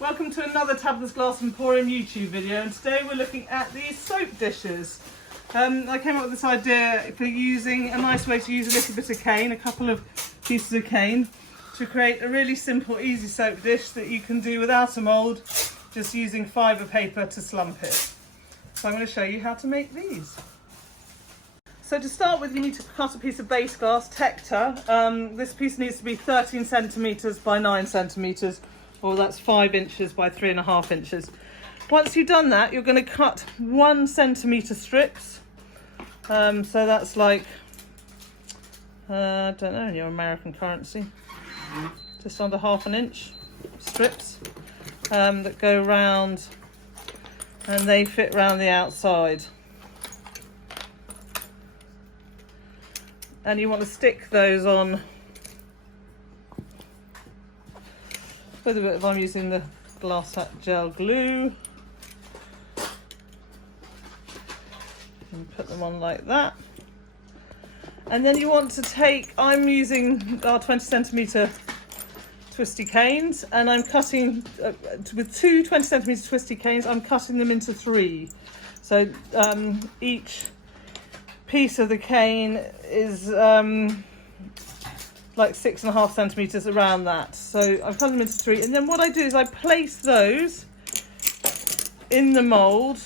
Welcome to another Tabitha's Glass Emporium YouTube video, and today we're looking at these soap dishes. I came up with this idea for using a nice way to use a little bit of cane, a couple of pieces of cane, to create a really simple, easy soap dish that you can do without a mould, just using fibre paper to slump it. So I'm going to show you how to make these. So to start with, you need to cut a piece of base glass, Tack. This piece needs to be 13 centimetres by 9 centimetres, or that's 5 inches by 3.5 inches. Once you've done that, you're going to cut 1 centimetre strips. So that's like, I don't know, in your American currency, just under 1/2 inch strips that go round, and they fit round the outside. And you want to stick those on with a bit of, I'm using the glass gel glue, and put them on like that. And then you want to take, I'm using our 20 centimetre twisty canes, and I'm cutting with two 20 centimetre twisty canes, I'm cutting them into 3. So each piece of the cane is like 6.5 centimetres around that. So I've cut them into 3, and then what I do is I place those in the mould,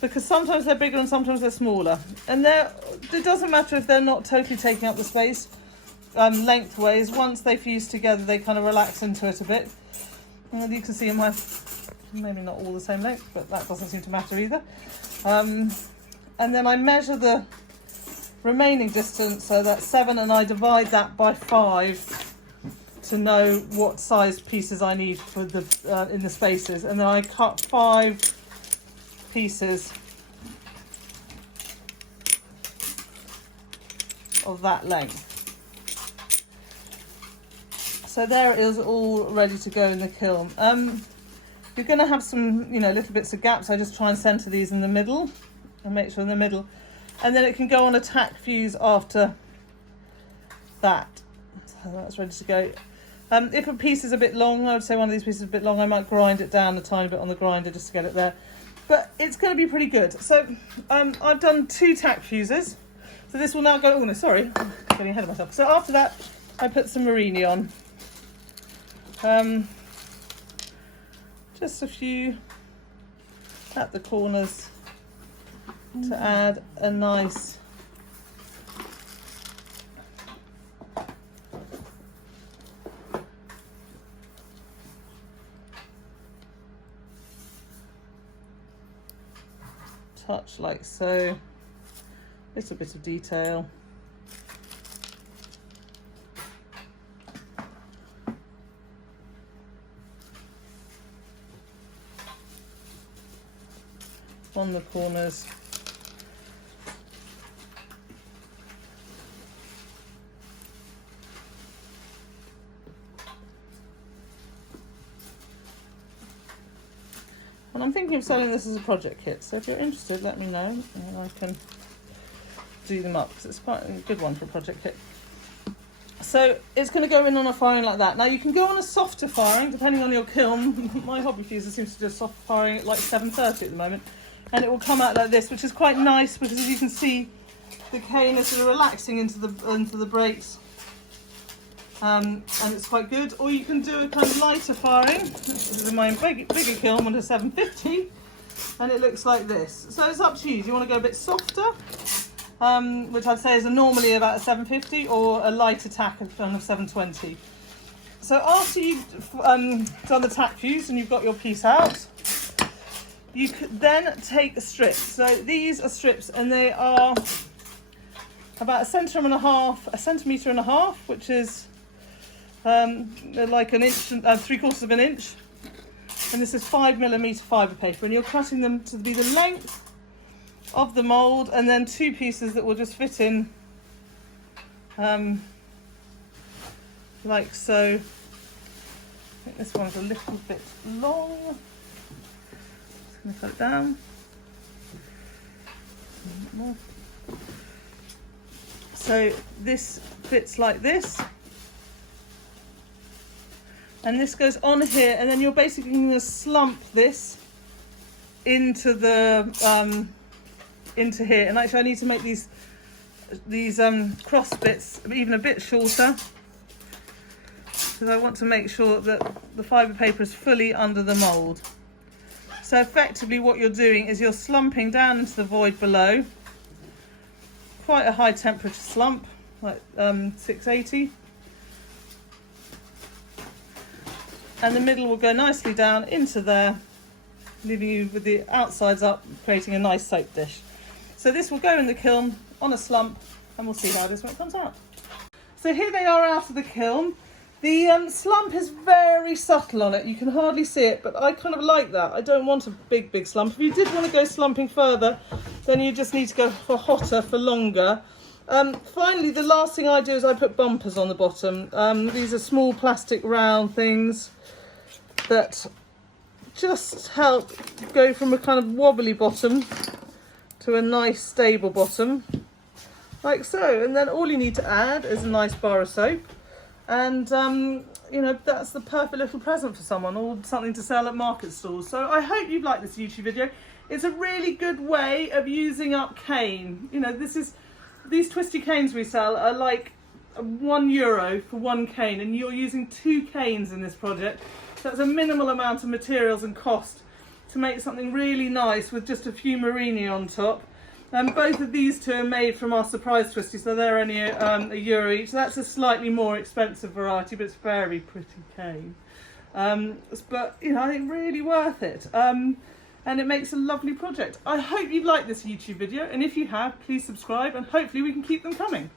because sometimes they're bigger and sometimes they're smaller, and it doesn't matter if they're not totally taking up the space lengthways. Once they fuse together, they kind of relax into it a bit, and you can see in my, maybe not all the same length, but that doesn't seem to matter either. And then I measure the remaining distance, so that's 7, and I divide that by 5 to know what size pieces I need for the in the spaces, and then I cut 5 pieces of that length. So there it is, all ready to go in the kiln. You're going to have some, little bits of gaps. I just try and centre these in the middle and make sure in the middle, and then it can go on a tack fuse after that. So that's ready to go. If a piece is a bit long, I would say one of these pieces is a bit long, I might grind it down a tiny bit on the grinder just to get it there, but it's going to be pretty good. So I've done 2 tack fuses, so this will now go, oh no, sorry, I'm getting ahead of myself. So after that, I put some murrine on. Just a few at the corners to add a nice touch, like so. Little bit of detail. On the corners. And I'm thinking of selling this as a project kit, so if you're interested, let me know and I can do them up, because it's quite a good one for a project kit. So it's going to go in on a firing like that. Now you can go on a softer firing depending on your kiln. My hobby fuser seems to do soft firing at like 730 at the moment, and it will come out like this, which is quite nice, because as you can see, the cane is sort of relaxing into the brakes, and it's quite good. Or you can do a kind of lighter firing. This is in my bigger kiln on a 750, and it looks like this. So it's up to you. Do you want to go a bit softer, which I'd say is normally about a 750, or a lighter tack of 720. So after you've done the tack fuse and you've got your piece out, you could then take a strip. So these are strips, and they are about 1.5 centimetres, which is like 1 inch, 3/4 of an inch. And this is 5mm fibre paper, and you're cutting them to be the length of the mould, and then 2 pieces that will just fit in like so. I think this one's a little bit long. Just going to cut it down. So this fits like this. And this goes on here, and then you're basically going to slump this into the into here. And actually I need to make these cross bits even a bit shorter, because I want to make sure that the fibre paper is fully under the mould. So effectively what you're doing is you're slumping down into the void below, quite a high temperature slump, like 680. And the middle will go nicely down into there, leaving you with the outsides up, creating a nice soap dish. So this will go in the kiln on a slump, and we'll see how this one comes out. So here they are out of the kiln. The slump is very subtle on it. You can hardly see it, but I kind of like that. I don't want a big slump. If you did want to go slumping further, then you just need to go for hotter, for longer. Finally, the last thing I do is I put bumpers on the bottom. These are small plastic round things that just help go from a kind of wobbly bottom to a nice stable bottom, like so. And then all you need to add is a nice bar of soap, and you know, that's the perfect little present for someone, or something to sell at market stalls. So I hope you've liked this YouTube video. It's a really good way of using up cane. You know, these twisty canes we sell are like €1 for one cane, and you're using 2 canes in this project. So it's a minimal amount of materials and cost to make something really nice with just a few murrine on top. Both of these two are made from our surprise twisty, so they're only €1 each. That's a slightly more expensive variety, but it's very pretty cane. But you know, I think really worth it. And it makes a lovely project. I hope you've liked this YouTube video, and if you have, please subscribe, and hopefully we can keep them coming.